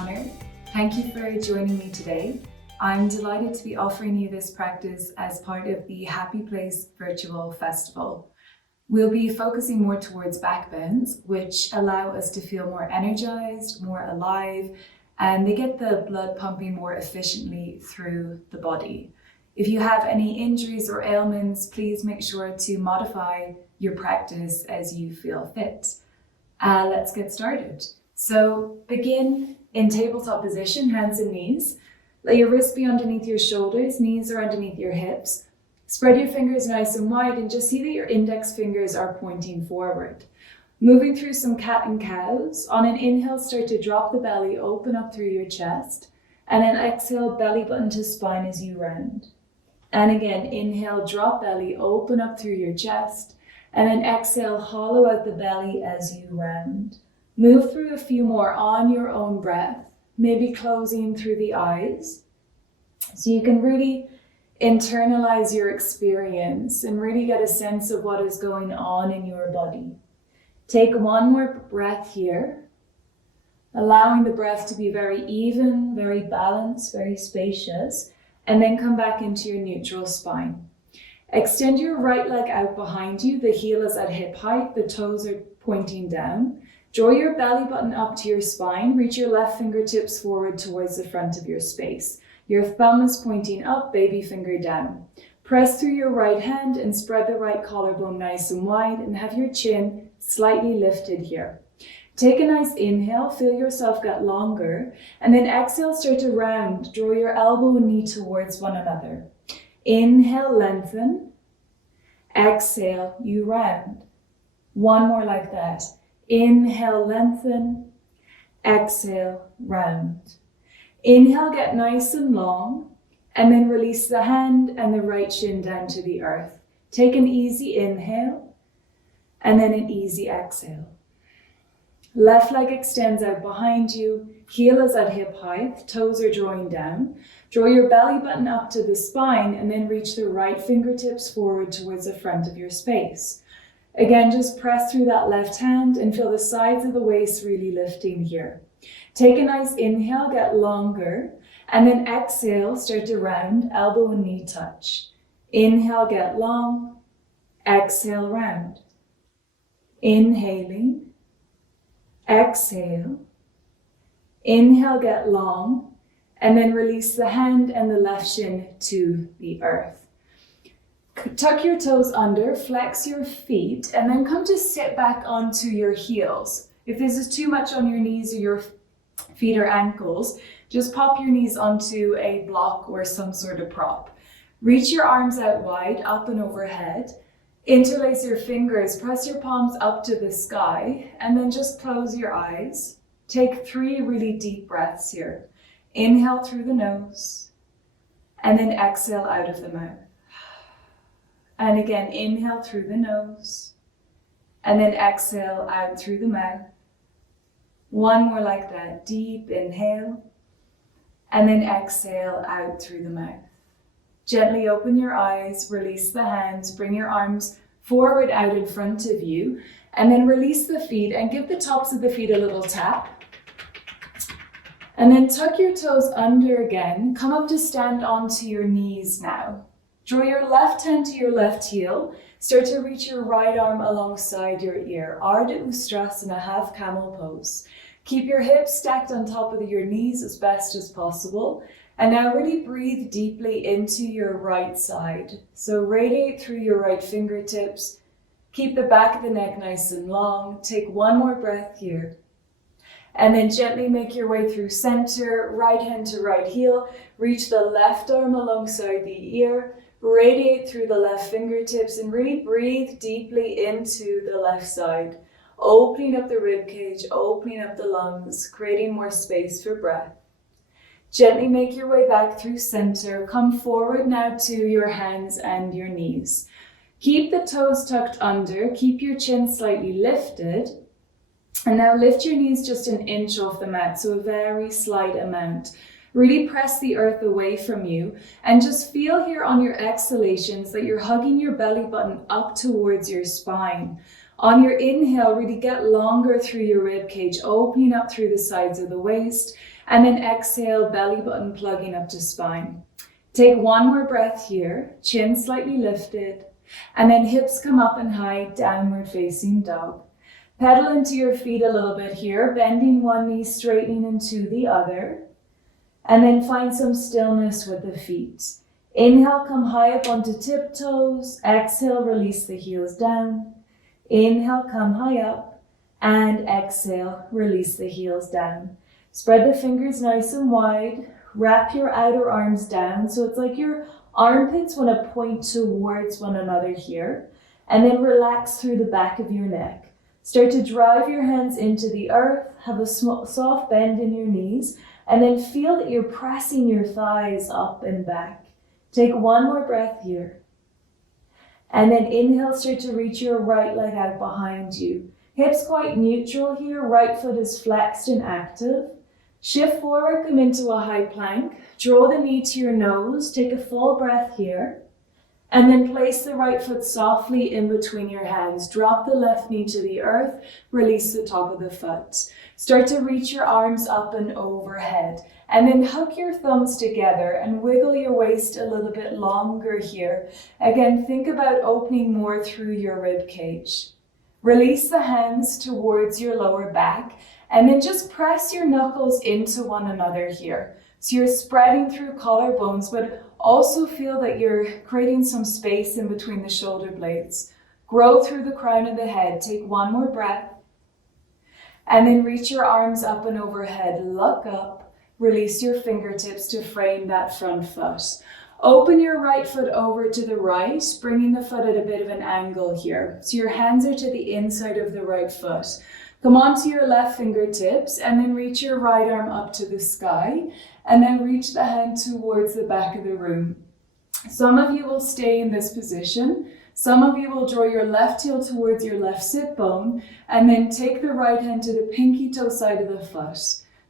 O'Connor. Thank you for joining me today. I'm delighted to be offering you this practice as part of the Happy Place Virtual Festival. We'll be focusing more towards backbends, which allow us to feel more energized, more alive, and they get the blood pumping more efficiently through the body. If you have any injuries or ailments, please make sure to modify your practice as you feel fit. Let's get started. So begin in tabletop position, hands and knees. Let your wrists be underneath your shoulders, knees are underneath your hips. Spread your fingers nice and wide and just see that your index fingers are pointing forward. Moving through some cat and cows. On an inhale, start to drop the belly, open up through your chest. And then exhale, belly button to spine as you round. And again, inhale, drop belly, open up through your chest. And then exhale, hollow out the belly as you round. Move through a few more on your own breath, maybe closing through the eyes. So you can really internalize your experience and really get a sense of what is going on in your body. Take one more breath here, allowing the breath to be very even, very balanced, very spacious, and then come back into your neutral spine. Extend your right leg out behind you. The heel is at hip height, the toes are pointing down. Draw your belly button up to your spine. Reach your left fingertips forward towards the front of your space. Your thumb is pointing up, baby finger down. Press through your right hand and spread the right collarbone nice and wide and have your chin slightly lifted here. Take a nice inhale, feel yourself get longer, and then exhale, start to round. Draw your elbow and knee towards one another. Inhale, lengthen. Exhale, you round. One more like that. Inhale, lengthen. Exhale, round. Inhale, get nice and long, and then release the hand and the right shin down to the earth. Take an easy inhale, and then an easy exhale. Left leg extends out behind you, heel is at hip height, toes are drawing down. Draw your belly button up to the spine, and then reach the right fingertips forward towards the front of your space. Again, just press through that left hand and feel the sides of the waist really lifting here. Take a nice inhale, get longer, and then exhale, start to round, elbow and knee touch. Inhale, get long, exhale, round. Inhaling, exhale, inhale, get long, and then release the hand and the left shin to the earth. Tuck your toes under, flex your feet, and then come to sit back onto your heels. If this is too much on your knees or your feet or ankles, just pop your knees onto a block or some sort of prop. Reach your arms out wide, up and overhead. Interlace your fingers, press your palms up to the sky, and then just close your eyes. Take 3 really deep breaths here. Inhale through the nose, and then exhale out of the mouth. And again, inhale through the nose, and then exhale out through the mouth. One more like that, deep inhale, and then exhale out through the mouth. Gently open your eyes, release the hands, bring your arms forward out in front of you, and then release the feet and give the tops of the feet a little tap. And then tuck your toes under again, come up to stand onto your knees now. Draw your left hand to your left heel. Start to reach your right arm alongside your ear. Ardha Ustrasana, half camel pose. Keep your hips stacked on top of your knees as best as possible. And now really breathe deeply into your right side. So radiate through your right fingertips. Keep the back of the neck nice and long. Take one more breath here. And then gently make your way through center, right hand to right heel. Reach the left arm alongside the ear. Radiate through the left fingertips and really breathe deeply into the left side. Opening up the ribcage, opening up the lungs, creating more space for breath. Gently make your way back through center. Come forward now to your hands and your knees. Keep the toes tucked under. Keep your chin slightly lifted. And now lift your knees just an inch off the mat, so a very slight amount. Really press the earth away from you and just feel here on your exhalations that you're hugging your belly button up towards your spine. On your inhale, really get longer through your rib cage, opening up through the sides of the waist. And then exhale, belly button plugging up to spine. Take one more breath here, chin slightly lifted, and then hips come up and high, downward facing dog. Pedal into your feet a little bit here, bending one knee, straightening into the other. And then find some stillness with the feet. Inhale, come high up onto tiptoes. Exhale, release the heels down. Inhale, come high up. And exhale, release the heels down. Spread the fingers nice and wide. Wrap your outer arms down. So it's like your armpits want to point towards one another here. And then relax through the back of your neck. Start to drive your hands into the earth. Have a soft bend in your knees. And then feel that you're pressing your thighs up and back. Take one more breath here. And then inhale, start to reach your right leg out behind you. Hips quite neutral here. Right foot is flexed and active. Shift forward, come into a high plank. Draw the knee to your nose. Take a full breath here. And then place the right foot softly in between your hands. Drop the left knee to the earth. Release the top of the foot. Start to reach your arms up and overhead. And then hook your thumbs together and wiggle your waist a little bit longer here. Again, think about opening more through your rib cage. Release the hands towards your lower back. And then just press your knuckles into one another here. So you're spreading through collarbones, but also feel that you're creating some space in between the shoulder blades. Grow through the crown of the head. Take one more breath. And then reach your arms up and overhead. Look up. Release your fingertips to frame that front foot. Open your right foot over to the right, bringing the foot at a bit of an angle here. So your hands are to the inside of the right foot. Come onto your left fingertips and then reach your right arm up to the sky and then reach the hand towards the back of the room. Some of you will stay in this position. Some of you will draw your left heel towards your left sit bone and then take the right hand to the pinky toe side of the foot.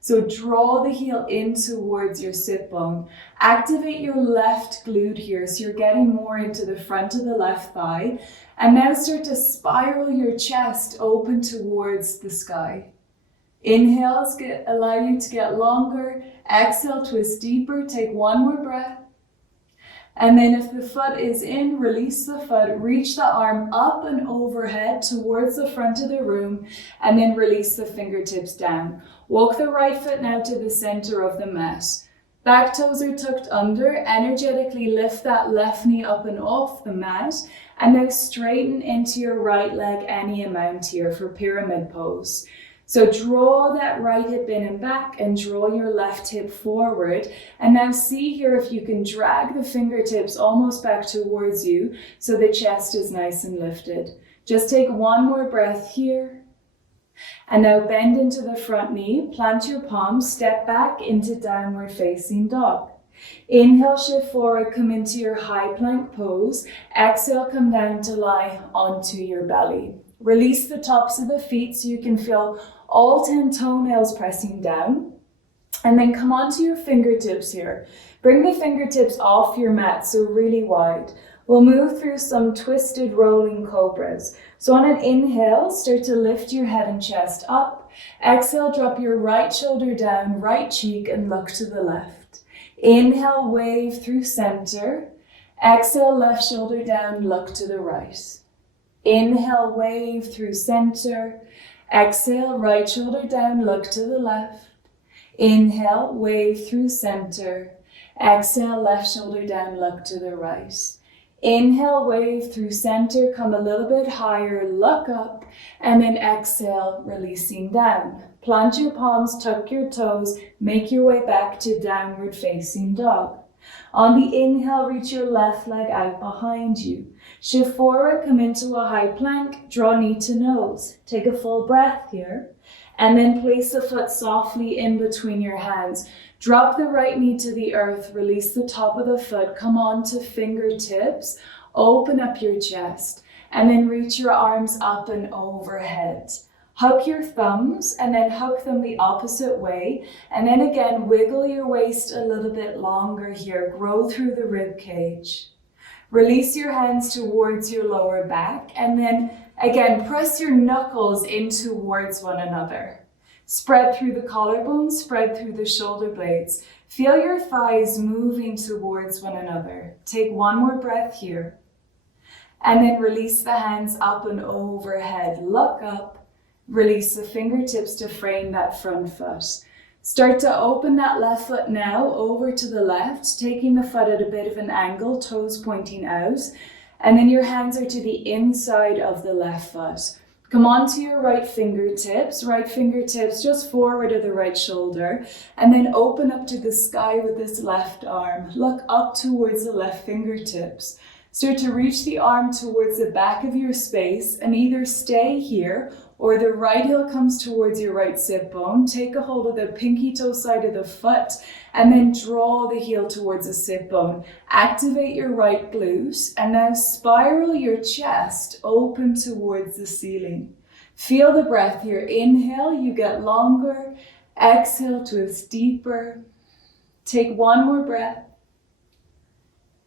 So draw the heel in towards your sit bone. Activate your left glute here so you're getting more into the front of the left thigh. And now start to spiral your chest open towards the sky. Inhales allow you to get longer. Exhale, twist deeper. Take one more breath. And then if the foot is in, release the foot. Reach the arm up and overhead towards the front of the room. And then release the fingertips down. Walk the right foot now to the center of the mat. Back toes are tucked under. Energetically lift that left knee up and off the mat. And now straighten into your right leg any amount here for pyramid pose. So draw that right hip in and back and draw your left hip forward. And now see here if you can drag the fingertips almost back towards you so the chest is nice and lifted. Just take one more breath here. And now bend into the front knee, plant your palms, step back into downward facing dog. Inhale, shift forward, come into your high plank pose. Exhale, come down to lie onto your belly. Release the tops of the feet so you can feel all 10 toenails pressing down. And then come onto your fingertips here. Bring the fingertips off your mat, so really wide. We'll move through some twisted rolling cobras. So on an inhale, start to lift your head and chest up. Exhale, drop your right shoulder down, right cheek, and look to the left. Inhale, wave through center. Exhale, left shoulder down, look to the right. Inhale, wave through center. Exhale, right shoulder down, look to the left. Inhale, wave through center. Exhale, left shoulder down, look to the right. Inhale, wave through center, come a little bit higher, look up, and then exhale, releasing down. Plant your palms, tuck your toes, make your way back to downward facing dog. On the inhale, reach your left leg out behind you. Shift forward, come into a high plank, draw knee to nose. Take a full breath here, and then place the foot softly in between your hands. Drop the right knee to the earth, release the top of the foot, come on to fingertips, open up your chest, and then reach your arms up and overhead. Hug your thumbs and then hug them the opposite way. And then again, wiggle your waist a little bit longer here. Grow through the rib cage. Release your hands towards your lower back. And then again, press your knuckles in towards one another. Spread through the collarbones, spread through the shoulder blades. Feel your thighs moving towards one another. Take one more breath here. And then release the hands up and overhead. Look up. Release the fingertips to frame that front foot. Start to open that left foot now over to the left, taking the foot at a bit of an angle, toes pointing out. And then your hands are to the inside of the left foot. Come onto your right fingertips just forward of the right shoulder, and then open up to the sky with this left arm. Look up towards the left fingertips. Start to reach the arm towards the back of your space and either stay here or the right heel comes towards your right sit bone. Take a hold of the pinky toe side of the foot and then draw the heel towards the sit bone. Activate your right glute and now spiral your chest open towards the ceiling. Feel the breath here. Inhale, you get longer. Exhale, twist deeper. Take one more breath.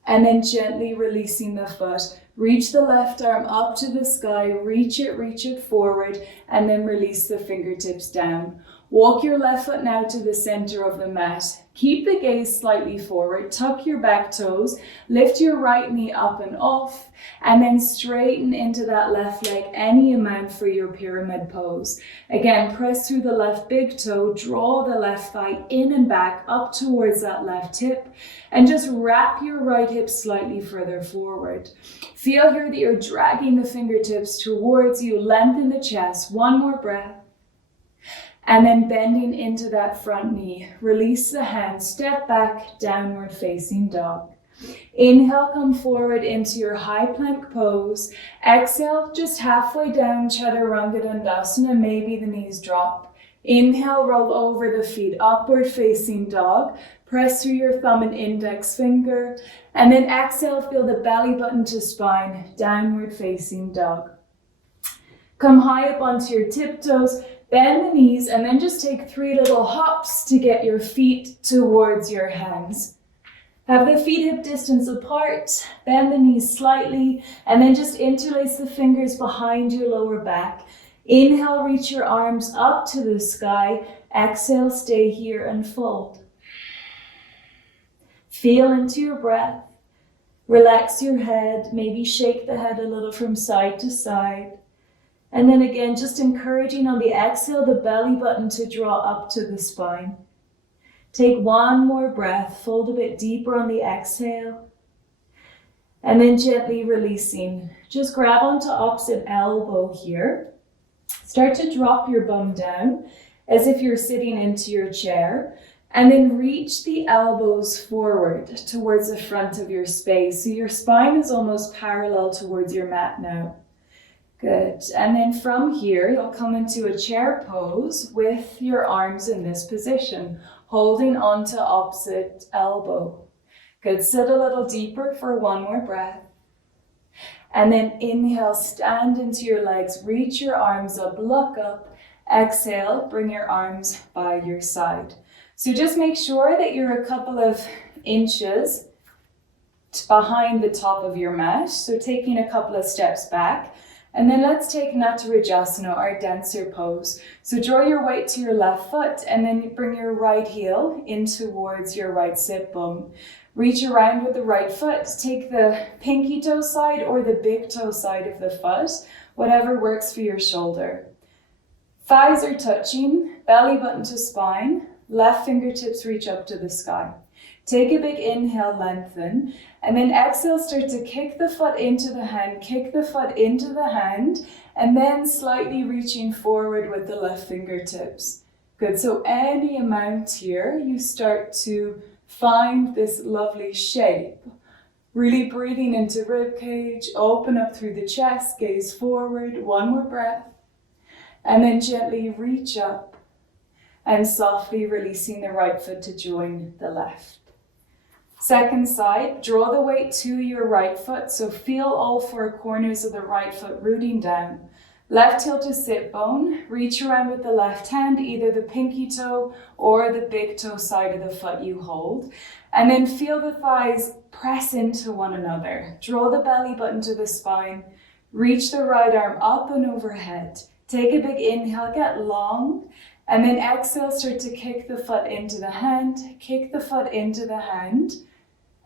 And then gently releasing the foot. Reach the left arm up to the sky, reach it forward, and then release the fingertips down. Walk your left foot now to the center of the mat. Keep the gaze slightly forward, tuck your back toes, lift your right knee up and off, and then straighten into that left leg any amount for your pyramid pose. Again, press through the left big toe, draw the left thigh in and back up towards that left hip, and just wrap your right hip slightly further forward. Feel here that you're dragging the fingertips towards you, lengthen the chest, one more breath. And then bending into that front knee. Release the hands, step back, downward facing dog. Inhale, come forward into your high plank pose. Exhale, just halfway down, Chaturanga Dandasana, maybe the knees drop. Inhale, roll over the feet, upward facing dog. Press through your thumb and index finger. And then exhale, feel the belly button to spine, downward facing dog. Come high up onto your tiptoes. Bend the knees and then just take 3 little hops to get your feet towards your hands. Have the feet hip distance apart, bend the knees slightly, and then just interlace the fingers behind your lower back. Inhale, reach your arms up to the sky. Exhale, stay here and fold. Feel into your breath. Relax your head, maybe shake the head a little from side to side. And then again, just encouraging on the exhale, the belly button to draw up to the spine. Take one more breath, fold a bit deeper on the exhale. And then gently releasing. Just grab onto opposite elbow here. Start to drop your bum down as if you're sitting into your chair. And then reach the elbows forward towards the front of your space. So your spine is almost parallel towards your mat now. Good. And then from here, you'll come into a chair pose with your arms in this position, holding onto opposite elbow. Good. Sit a little deeper for one more breath. And then inhale, stand into your legs, reach your arms up, look up. Exhale, bring your arms by your side. So just make sure that you're a couple of inches behind the top of your mat. So taking a couple of steps back. And then let's take Natarajasana, our dancer pose. So draw your weight to your left foot and then bring your right heel in towards your right sit bone. Reach around with the right foot. Take the pinky toe side or the big toe side of the foot, whatever works for your shoulder. Thighs are touching, belly button to spine, left fingertips reach up to the sky. Take a big inhale, lengthen, and then exhale, start to kick the foot into the hand, kick the foot into the hand, and then slightly reaching forward with the left fingertips. Good, so any amount here, you start to find this lovely shape. Really breathing into ribcage, open up through the chest, gaze forward, one more breath, and then gently reach up and softly releasing the right foot to join the left. Second side, draw the weight to your right foot, so feel all 4 corners of the right foot rooting down. Left heel to sit bone, reach around with the left hand, either the pinky toe or the big toe side of the foot you hold. And then feel the thighs press into one another. Draw the belly button to the spine, reach the right arm up and overhead. Take a big inhale, get long, And then exhale, start to kick the foot into the hand, kick the foot into the hand.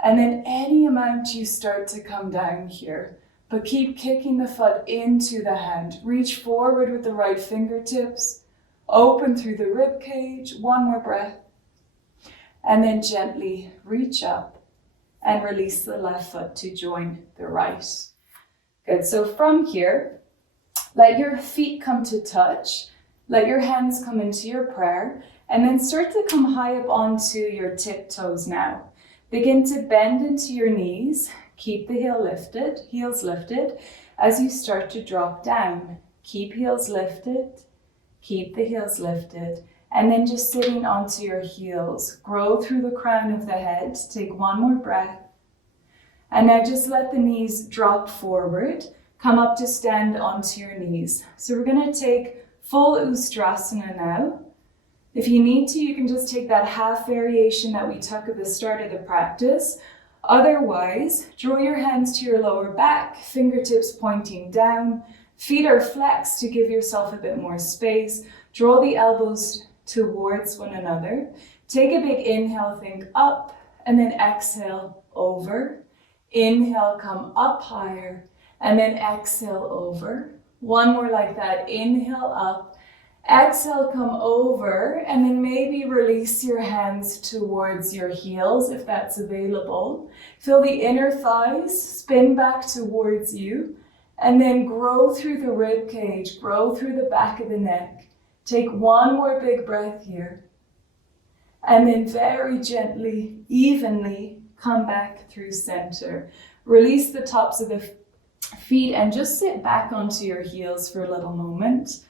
And then any amount you start to come down here, but keep kicking the foot into the hand. Reach forward with the right fingertips, open through the rib cage, one more breath. And then gently reach up and release the left foot to join the right. Good, so from here, let your feet come to touch, let your hands come into your prayer, and then start to come high up onto your tiptoes now. Begin to bend into your knees, keep the heels lifted as you start to drop down. Keep heels lifted, keep the heels lifted, and then just sitting onto your heels. Grow through the crown of the head, take one more breath. And now just let the knees drop forward, come up to stand onto your knees. So we're gonna take full Ustrasana now. If you need to, you can just take that half variation that we took at the start of the practice. Otherwise, draw your hands to your lower back, fingertips pointing down, feet are flexed to give yourself a bit more space. Draw the elbows towards one another. Take a big inhale, think up, and then exhale over. Inhale, come up higher, and then exhale over. One more like that, inhale up. Exhale, come over, and then maybe release your hands towards your heels if that's available. Feel the inner thighs spin back towards you, and then grow through the rib cage, grow through the back of the neck. Take one more big breath here, and then very gently, evenly come back through center. Release the tops of the feet and just sit back onto your heels for a little moment.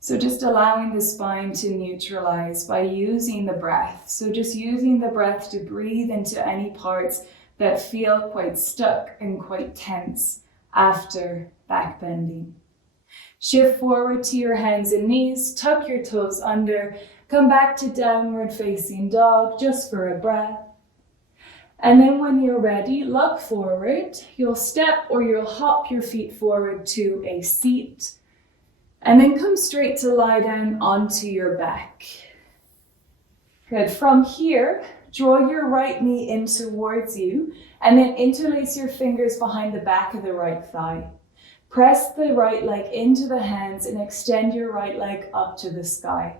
So just allowing the spine to neutralize by using the breath. So just using the breath to breathe into any parts that feel quite stuck and quite tense after backbending. Shift forward to your hands and knees, tuck your toes under, come back to downward facing dog just for a breath. And then when you're ready, look forward. You'll step or you'll hop your feet forward to a seat. And then come straight to lie down onto your back. Good. From here, draw your right knee in towards you and then interlace your fingers behind the back of the right thigh. Press the right leg into the hands and extend your right leg up to the sky.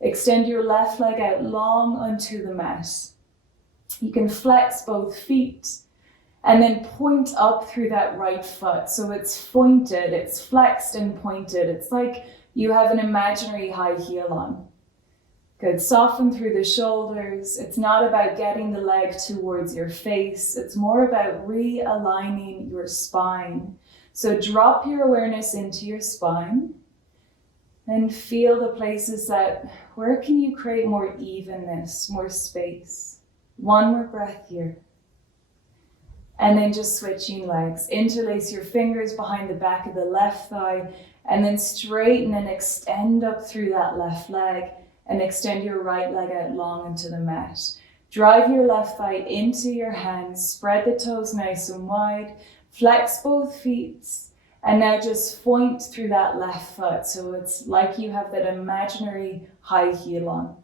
Extend your left leg out long onto the mat. You can flex both feet and then point up through that right foot. So it's pointed, it's flexed and pointed. It's like you have an imaginary high heel on. Good, soften through the shoulders. It's not about getting the leg towards your face. It's more about realigning your spine. So drop your awareness into your spine and feel the places that, where can you create more evenness, more space? One more breath here. And then just switching legs. Interlace your fingers behind the back of the left thigh and then straighten and extend up through that left leg and extend your right leg out long into the mat. Drive your left thigh into your hands, spread the toes nice and wide, flex both feet, and now just point through that left foot. So it's like you have that imaginary high heel on.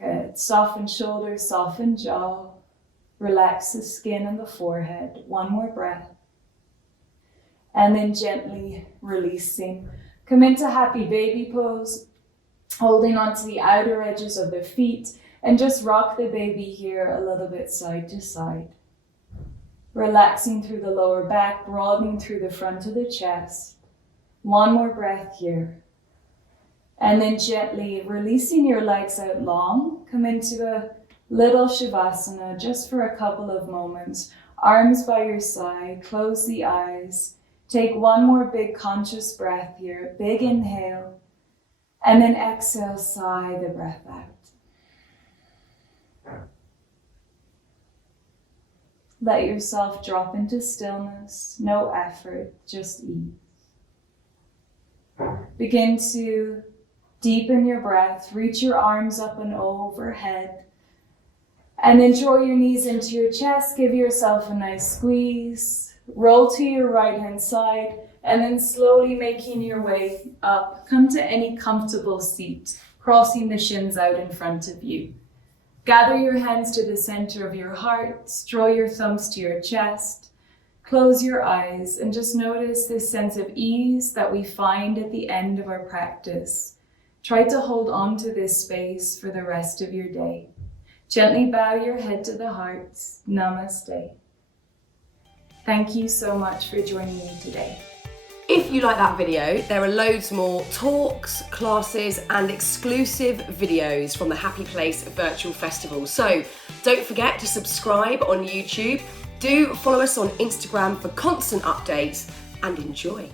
Good. Soften shoulders, soften jaw. Relax the skin and the forehead. One more breath. And then gently releasing. Come into happy baby pose, holding onto the outer edges of the feet, and just rock the baby here a little bit side to side. Relaxing through the lower back, broadening through the front of the chest. One more breath here. And then gently releasing your legs out long. Come into a little Shavasana just for a couple of moments. Arms by your side, close the eyes. Take one more big conscious breath here. Big inhale. And then exhale, sigh the breath out. Let yourself drop into stillness. No effort, just ease. Begin to deepen your breath. Reach your arms up and overhead. And then draw your knees into your chest. Give yourself a nice squeeze. Roll to your right hand side. And then slowly making your way up. Come to any comfortable seat. crossing the shins out in front of you. Gather your hands to the center of your heart, draw your thumbs to your chest, close your eyes, and just notice this sense of ease that we find at the end of our practice. Try to hold on to this space for the rest of your day. Gently bow your head to the heart. Namaste. Thank you so much for joining me today. If you like that video, there are loads more talks, classes and exclusive videos from the Happy Place Virtual Festival. So don't forget to subscribe on YouTube. Do follow us on Instagram for constant updates and enjoy.